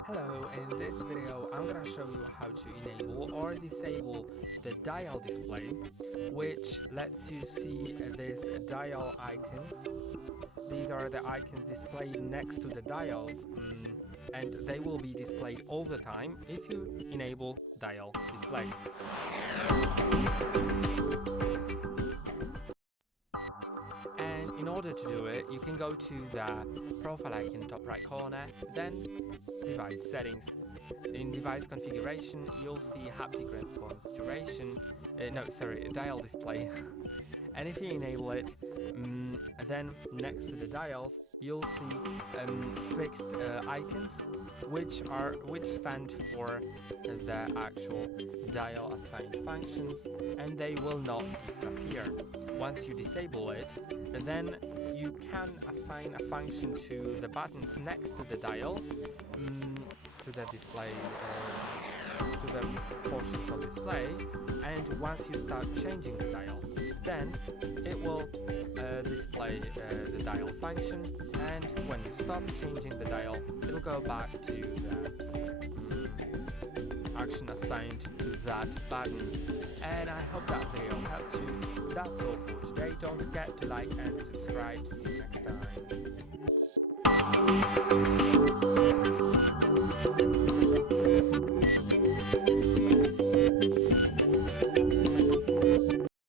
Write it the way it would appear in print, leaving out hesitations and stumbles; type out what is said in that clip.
Hello, in this video I'm gonna show you how to enable or disable the dial display, which lets you see these dial icons. These are the icons displayed next to the dials, and they will be displayed all the time if you enable dial display. And in order to do it, you can go to the profile icon top right corner, then device settings. In device configuration, you'll see haptic response duration, dial display. And if you enable it, then next to the dials, you'll see fixed icons, which stand for the actual dial assigned functions, and they will not disappear. Once you disable it, then you can assign a function to the buttons next to the dials, to the display, to the portions of display, and once you start changing the dial, then it will display the dial function, and when you stop changing the dial, it will go back to the action assigned to that button. And I hope that video helped you. That's all for today. Don't forget to like and subscribe. See you next time.